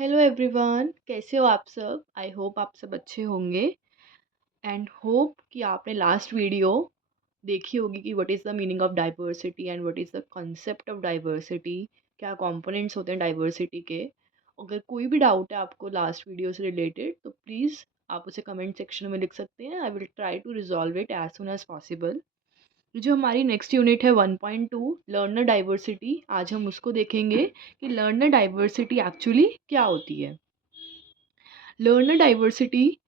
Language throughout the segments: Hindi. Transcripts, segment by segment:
हेलो एवरीवन, कैसे हो आप सब। आई होप आप सब अच्छे होंगे एंड होप कि आपने लास्ट वीडियो देखी होगी कि what is the meaning of diversity and what is the concept of diversity. क्या कंपोनेंट्स होते हैं डाइवर्सिटी के। अगर कोई भी डाउट है आपको लास्ट वीडियो से रिलेटेड तो प्लीज़ आप उसे कमेंट सेक्शन में लिख सकते हैं। I will try to resolve it as soon as possible. जो हमारी नेक्स्ट यूनिट है 1.2 लर्नर डाइवर्सिटी, आज हम उसको देखेंगे कि लर्नर डाइवर्सिटी एक्चुअली क्या होती है। लर्नर डाइवर्सिटी,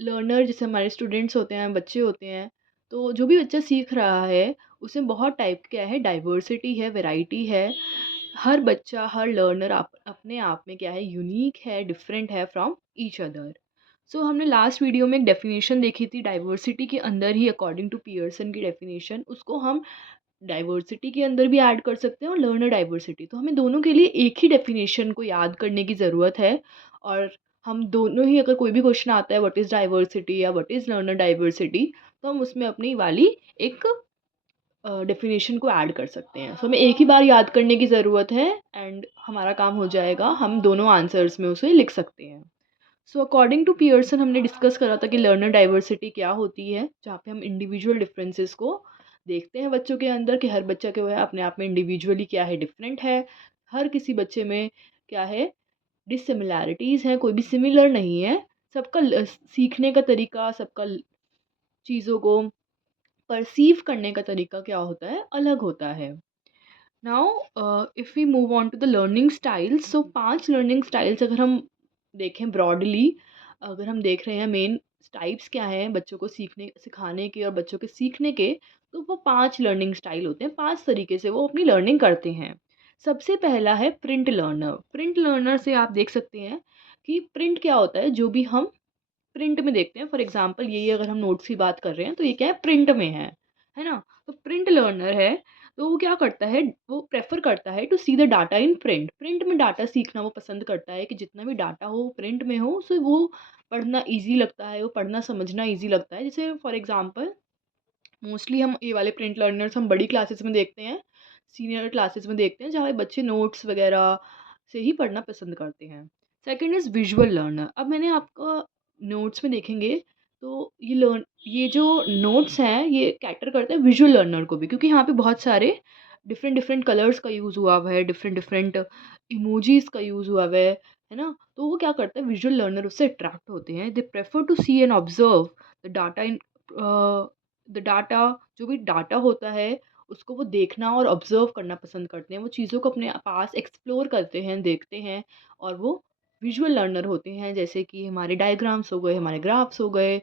लर्नर जैसे हमारे स्टूडेंट्स होते हैं, बच्चे होते हैं, तो जो भी बच्चा सीख रहा है उसमें बहुत टाइप क्या है, डाइवर्सिटी है, वैरायटी है। हर बच्चा, हर लर्नर अपने आप में क्या है, यूनिक है, डिफरेंट है फ्रॉम ईच अदर। सो हमने लास्ट वीडियो में एक डेफिनेशन देखी थी डाइवर्सिटी के अंदर ही, अकॉर्डिंग टू पियर्सन की डेफिनेशन, उसको हम डाइवर्सिटी के अंदर भी ऐड कर सकते हैं और लर्नर डाइवर्सिटी। तो हमें दोनों के लिए एक ही डेफिनेशन को याद करने की ज़रूरत है। और हम दोनों ही, अगर कोई भी क्वेश्चन आता है व्हाट इज़ डाइवर्सिटी या व्हाट इज़ लर्नर डाइवर्सिटी, तो हम उसमें अपनी वाली एक डेफिनेशन को ऐड कर सकते हैं। सो हमें एक ही बार याद करने की ज़रूरत है एंड हमारा काम हो जाएगा, हम दोनों आंसर्स में उसे लिख सकते हैं। सो अकॉर्डिंग टू पियर्सन हमने डिस्कस करा था कि लर्नर डाइवर्सिटी क्या होती है, जहाँ पे हम इंडिविजुअल डिफरेंसेस को देखते हैं बच्चों के अंदर, कि हर बच्चा क्या है अपने आप में इंडिविजुअली क्या है, डिफरेंट है। हर किसी बच्चे में क्या है, डिससिमिलैरिटीज़ हैं, कोई भी सिमिलर नहीं है। सबका सीखने का तरीका, सबका चीज़ों को परसीव करने का तरीका क्या होता है, अलग होता है। Now if we move on to the learning styles, so 5 learning styles अगर हम देखें ब्रॉडली, अगर हम देख रहे हैं मेन टाइप्स क्या हैं बच्चों को सीखने सिखाने के और बच्चों के सीखने के, तो वो 5 लर्निंग स्टाइल होते हैं। 5 तरीके से वो अपनी लर्निंग करते हैं। सबसे पहला है प्रिंट लर्नर। प्रिंट लर्नर से आप देख सकते हैं कि प्रिंट क्या होता है, जो भी हम प्रिंट में देखते हैं। फॉर एग्जांपल ये अगर हम नोट्स की बात कर रहे हैं तो ये क्या है, प्रिंट में है ना। तो प्रिंट लर्नर है, तो वो क्या करता है, वो प्रेफर करता है to see the data in print. Print में डाटा सीखना वो पसंद करता है कि जितना भी डाटा हो प्रिंट में हो, उसे वो पढ़ना ईजी लगता है, वो पढ़ना समझना ईजी लगता है। जैसे फॉर एग्जांपल मोस्टली हम ये वाले प्रिंट लर्नर्स हम बड़ी क्लासेस में देखते हैं, सीनियर क्लासेस में देखते हैं, जहाँ पे बच्चे नोट्स वगैरह से ही पढ़ना पसंद करते हैं। Second is visual learner. अब मैंने आपको नोट्स में देखेंगे तो ये जो नोट्स हैं ये कैटर करते हैं विजुअल लर्नर को भी, क्योंकि यहाँ पे बहुत सारे डिफरेंट डिफरेंट कलर्स का यूज़ हुआ हुआ है, डिफरेंट डिफरेंट इमोजीज का यूज़ हुआ हुआ है ना। तो वो क्या करते हैं, विजुअल लर्नर उससे अट्रैक्ट होते हैं। They prefer to see and observe the data in the data. जो भी डाटा होता है उसको वो देखना और ऑब्जर्व करना पसंद करते हैं। वो चीज़ों को अपने पास एक्सप्लोर करते हैं, देखते हैं, और वो विजुअल लर्नर होते हैं। जैसे कि हमारे डायग्राम्स हो गए, हमारे ग्राफ्स हो गए,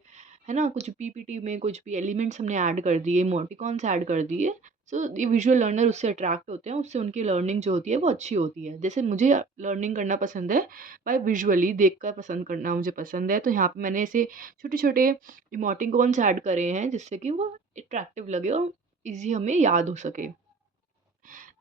है ना, कुछ पीपीटी में कुछ भी एलिमेंट्स हमने ऐड कर दिए, इमोटिकॉन्स ऐड कर दिए। सो ये विजुअल लर्नर उससे अट्रैक्ट होते हैं, उससे उनकी लर्निंग जो होती है वो अच्छी होती है। जैसे मुझे लर्निंग करना पसंद है बाय विजुअली, देख कर पसंद करना मुझे पसंद है, तो यहाँ पे मैंने ऐसे छोटे छोटे इमोटिकॉन्स ऐड करे हैं जिससे कि वो अट्रैक्टिव लगे और इजी हमें याद हो सके।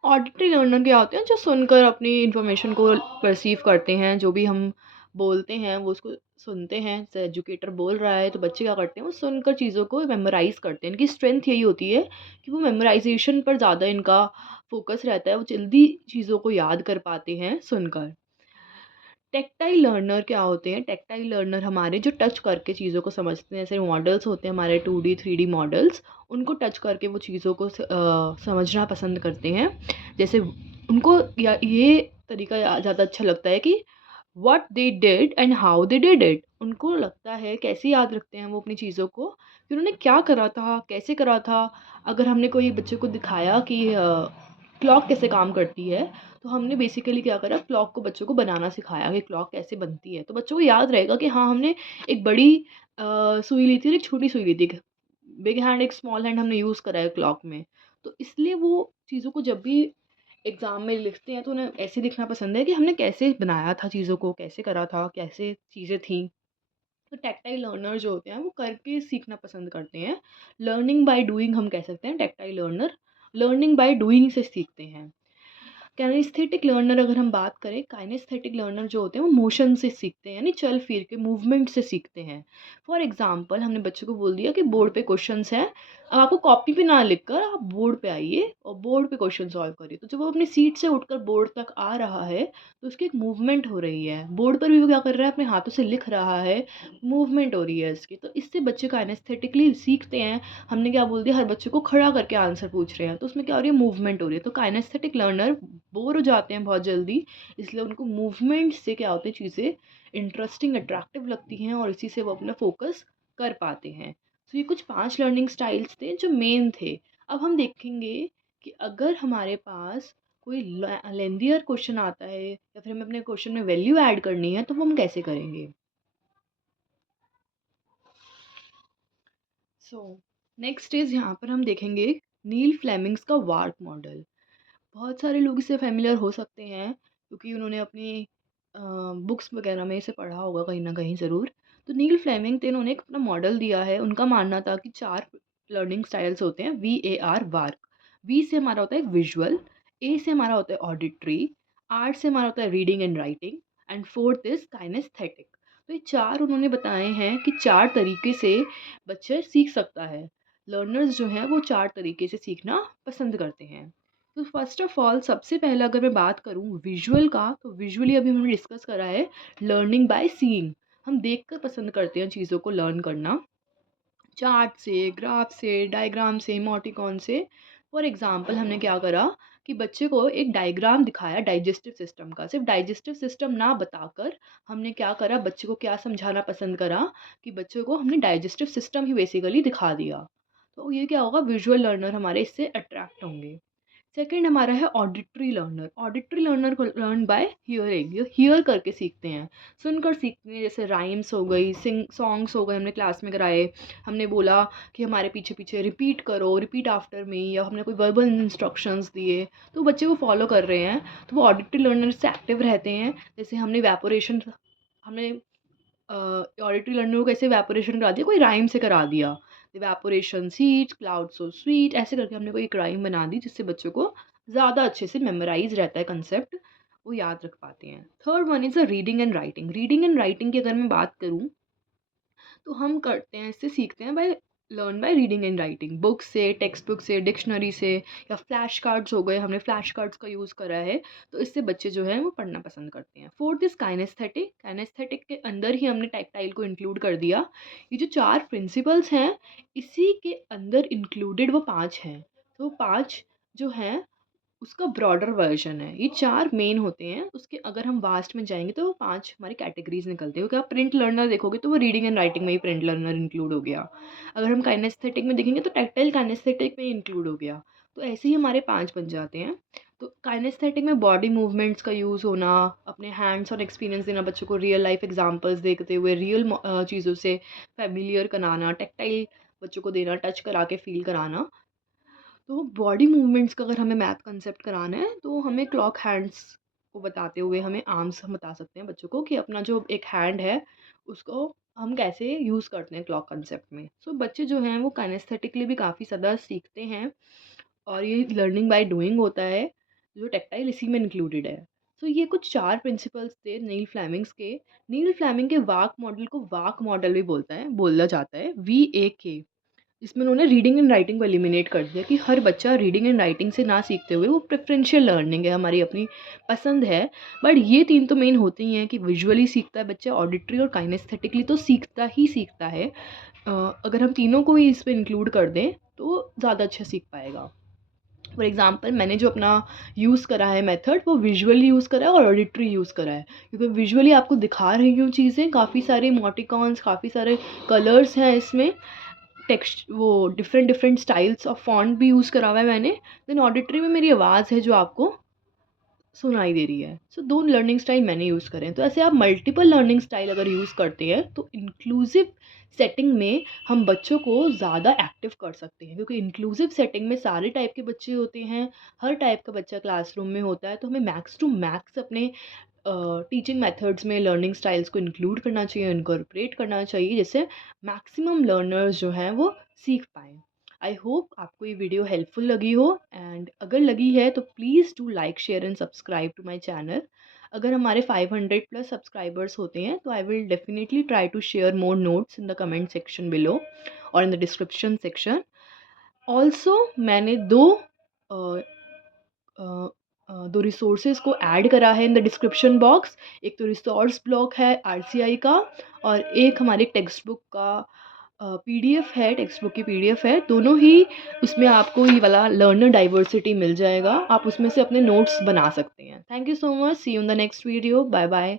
ऑडिटरी लर्नर क्या होते हैं, जो सुनकर अपनी इंफॉर्मेशन को परसीव करते हैं। जो भी हम बोलते हैं वो उसको सुनते हैं। जैसे एजुकेटर बोल रहा है तो बच्चे क्या करते हैं, वो सुनकर चीज़ों को मेमोराइज़ करते हैं। इनकी स्ट्रेंथ यही होती है कि वो मेमोराइजेशन पर ज़्यादा इनका फोकस रहता है, वो जल्दी चीज़ों को याद कर पाते हैं सुनकर। टेक्टाइल लर्नर क्या होते हैं, टेक्टाइल लर्नर हमारे जो टच करके चीज़ों को समझते हैं। जैसे मॉडल्स होते हैं हमारे 2D 3D मॉडल्स, उनको टच करके वो चीज़ों को समझना पसंद करते हैं। जैसे उनको ये तरीका ज़्यादा अच्छा लगता है कि what they did and how they did it. उनको लगता है कैसे याद रखते हैं वो अपनी चीज़ों को, कि उन्होंने क्या करा था, कैसे करा था। अगर हमने कोई बच्चे को दिखाया कि क्लॉक कैसे काम करती है, तो हमने बेसिकली क्या करा, क्लॉक को बच्चों को बनाना सिखाया कि क्लॉक कैसे बनती है। तो बच्चों को याद रहेगा कि हाँ, हमने एक बड़ी सुई ली थी और एक छोटी सुई ली थी, बिग हैंड एक स्मॉल हैंड हमने यूज़ करा है क्लॉक में। तो इसलिए वो चीज़ों को जब भी एग्ज़ाम में लिखते हैं तो उन्हें ऐसे लिखना पसंद है कि हमने कैसे बनाया था चीज़ों को, कैसे करा था, कैसे चीज़ें थी। तो टैक्टाइल लर्नर जो होते हैं वो करके सीखना पसंद करते हैं। लर्निंग बाय डूइंग हम कह सकते हैं, tactile learner learning by doing से सीखते हैं। काइनेस्थेटिक लर्नर अगर हम बात करें, काइनेस्थेटिक लर्नर जो होते हैं वो मोशन से सीखते हैं, यानी चल फिर के मूवमेंट से सीखते हैं। फॉर एग्जांपल हमने बच्चों को बोल दिया कि बोर्ड पे क्वेश्चंस हैं, अब आपको कॉपी पे ना लिखकर आप बोर्ड पे आइए और बोर्ड पे क्वेश्चन सॉल्व करिए। तो जब वो अपनी सीट से उठकर बोर्ड तक आ रहा है तो उसकी एक मूवमेंट हो रही है, बोर्ड पर भी वो क्या कर रहा है, अपने हाथों से लिख रहा है, मूवमेंट हो रही है इसकी। तो इससे बच्चे काइनेस्थेटिकली सीखते हैं। हमने क्या बोल दिया, हर बच्चे को खड़ा करके आंसर पूछ रहे हैं, तो उसमें क्या हो रही है, मूवमेंट हो रही है। तो काइनेस्थेटिक लर्नर बोर हो जाते हैं बहुत जल्दी, इसलिए उनको मूवमेंट से क्या होती है, चीज़ें इंटरेस्टिंग अट्रैक्टिव लगती हैं और इसी से वो अपना फोकस कर पाते हैं। तो ये कुछ 5 लर्निंग स्टाइल्स थे जो मेन थे। अब हम देखेंगे कि अगर हमारे पास कोई लेंथियर क्वेश्चन आता है या फिर हमें अपने क्वेश्चन में वैल्यू ऐड करनी है तो वो हम कैसे करेंगे। सो नेक्स्ट इज, यहाँ पर हम देखेंगे नील फ्लेमिंग्स का वार्क मॉडल। बहुत सारे लोग इससे फेमिलियर हो सकते हैं क्योंकि उन्होंने अपनी बुक्स वगैरह में इसे पढ़ा होगा कहीं ना कहीं ज़रूर। तो नील फ्लेमिंग थे, इन्होंने एक अपना मॉडल दिया है। उनका मानना था कि 4 लर्निंग स्टाइल्स होते हैं, VAR वार्क। वी से हमारा होता है विजुअल, ए से हमारा होता है ऑडिटरी, आर से हमारा होता है reading and writing, and fourth is kinesthetic. तो ये 4 उन्होंने बताए हैं कि 4 तरीके से बच्चा सीख सकता है। लर्नर्स जो हैं वो 4 तरीके से सीखना पसंद करते हैं। तो फर्स्ट ऑफ ऑल सबसे पहले अगर मैं बात करूँ विजुअल का, तो विजुअली अभी हमने डिस्कस करा है लर्निंग बाय सीइंग। हम देखकर पसंद करते हैं चीज़ों को लर्न करना, चार्ट से, ग्राफ से, डायग्राम से, इमोटिकॉन से। फॉर एग्जांपल हमने क्या करा कि बच्चे को एक डायग्राम दिखाया डाइजेस्टिव सिस्टम का, सिर्फ डाइजेस्टिव सिस्टम ना बताकर हमने क्या करा, बच्चे को क्या समझाना पसंद करा कि बच्चे को हमने डाइजेस्टिव सिस्टम ही बेसिकली दिखा दिया। तो ये क्या होगा, विजुअल लर्नर हमारे इससे अट्रैक्ट होंगे। सेकंड हमारा है ऑडिटरी लर्नर। ऑडिटरी लर्नर को लर्न बाय हियरिंग, ये हियर करके सीखते हैं, सुनकर सीखते हैं। जैसे राइम्स हो गई, सिंग सॉन्ग्स हो गए, हमने क्लास में कराए, हमने बोला कि हमारे पीछे पीछे रिपीट करो, रिपीट आफ्टर मी, या हमने कोई वर्बल इंस्ट्रक्शंस दिए तो बच्चे वो फॉलो कर रहे हैं, तो वो ऑडिटरी लर्नर से एक्टिव रहते हैं। जैसे हमने वैपोरेशन, हमने ऑडिटरी लर्नर को कैसे वैपोरेशन करा दिया, कोई राइम से करा दिया, वैपोरेशन सीड क्लाउड सो स्वीट, ऐसे करके हमने कोई एक राइम बना दी जिससे बच्चों को ज़्यादा अच्छे से मेमोराइज रहता है कंसेप्ट, वो याद रख पाते हैं। Third one is a reading and writing. Reading and writing की अगर मैं बात करूँ तो हम करते हैं, इससे सीखते हैं by learn by reading and writing, book से, टेक्स्ट बुक से, डिक्शनरी से, या फ्लैश कार्ड्स हो गए, हमने फ्लैश कार्ड्स का यूज़ करा है, तो इससे बच्चे जो है वो पढ़ना पसंद करते हैं। Fourth is kinaesthetic. काइनेस्थेटिक के अंदर ही हमने टैक्टाइल को इंक्लूड कर दिया। ये जो 4 प्रिंसिपल्स हैं इसी के अंदर इंक्लूडेड वो 5 हैं। तो 5 जो हैं उसका ब्रॉडर वर्जन है। ये 4 मेन होते हैं, उसके अगर हम वास्ट में जाएँगे तो वो 5 हमारी कैटेगरीज़ निकलती हैं। क्योंकि आप प्रिंट लर्नर देखोगे तो वो रीडिंग एंड राइटिंग में ही प्रिंट लर्नर इंक्लूड हो गया। अगर हम काइनेस्थेटिक में देखेंगे तो टैक्टाइल काइनेस्थेटिक में इंक्लूड हो गया। तो ऐसे ही हमारे 5 बन जाते हैं। तो काइनेस्थेटिक में बॉडी मूवमेंट्स का यूज़ होना, अपने हैंड्स ऑन एक्सपीरियंस देना बच्चों को, रियल लाइफ एग्जांपल्स देखते हुए रियल चीज़ों से फ़ैमिलियर कराना, टैक्टाइल बच्चों को देना, टच करा के फ़ील कराना। तो बॉडी मूवमेंट्स का अगर हमें मैथ कंसेप्ट कराना है तो हमें क्लॉक हैंड्स को बताते हुए हमें आर्म्स हम बता सकते हैं बच्चों को कि अपना जो एक हैंड है उसको हम कैसे यूज़ करते हैं क्लॉक कंसेप्ट में। सो बच्चे जो हैं वो काइनेस्थेटिकली भी काफ़ी ज़्यादा सीखते हैं और ये लर्निंग बाय डूइंग होता है, जो टैक्टाइल इसी में इंक्लूडेड है। सो ये कुछ 4 प्रिंसिपल्स थे नील फ्लेमिंग्स के। नील फ्लेमिंग के वाक मॉडल को वाक मॉडल भी बोला जाता है, VAK। इसमें उन्होंने रीडिंग एंड राइटिंग को एलिमिनेट कर दिया कि हर बच्चा रीडिंग एंड राइटिंग से ना सीखते हुए वो प्रेफरेंशियल लर्निंग है, हमारी अपनी पसंद है। बट ये 3 तो मेन होते ही हैं कि विजुअली सीखता है बच्चा, ऑडिटरी और काइनेस्थेटिकली तो सीखता ही सीखता है। अगर हम तीनों को ही इस पे इंक्लूड कर दें तो ज़्यादा अच्छा सीख पाएगा। फॉर एग्जांपल मैंने जो अपना यूज़ करा है मेथड वो विजुअली यूज़ करा है और ऑडिटरी यूज़ करा है, क्योंकि विजुअली आपको दिखा रही हूँ चीज़ें, काफ़ी सारे इमोटिकॉन्स, काफ़ी सारे कलर्स हैं इसमें, टेक्स्ट वो different different styles of font भी यूज़ करा हुआ है मैंने। देन ऑडिटरी में मेरी आवाज़ है जो आपको सुनाई दे रही है। सो 2 लर्निंग स्टाइल मैंने यूज़ करे हैं। तो ऐसे आप मल्टीपल लर्निंग स्टाइल अगर यूज़ करते हैं तो इंक्लूसिव सेटिंग में हम बच्चों को ज़्यादा एक्टिव कर सकते हैं, क्योंकि इंक्लूसिव सेटिंग में सारे टाइप के बच्चे होते हैं, हर टाइप का बच्चा क्लासरूम में होता है। तो हमें मैक्स टू मैक्स अपने टीचिंग मेथड्स में लर्निंग स्टाइल्स को इंक्लूड करना चाहिए, इनकॉर्पोरेट करना चाहिए, जिससे मैक्सिमम लर्नर्स जो हैं वो सीख पाएँ। आई होप आपको ये वीडियो हेल्पफुल लगी हो, एंड अगर लगी है तो please do like, share and subscribe to my channel. अगर हमारे 500 प्लस सब्सक्राइबर्स होते हैं तो I will definitely try to share more notes in the comment section below और in the description section. Also मैंने दो रिसोर्सेज को ऐड करा है इन द डिस्क्रिप्शन बॉक्स। एक तो रिसोर्स ब्लॉक है आरसीआई का, और एक हमारी टेक्स्ट बुक का पीडीएफ है, टेक्स्ट बुक की पीडीएफ है। दोनों ही उसमें आपको ये वाला लर्नर डाइवर्सिटी मिल जाएगा, आप उसमें से अपने नोट्स बना सकते हैं। Thank you so much, see you in the next video, bye bye.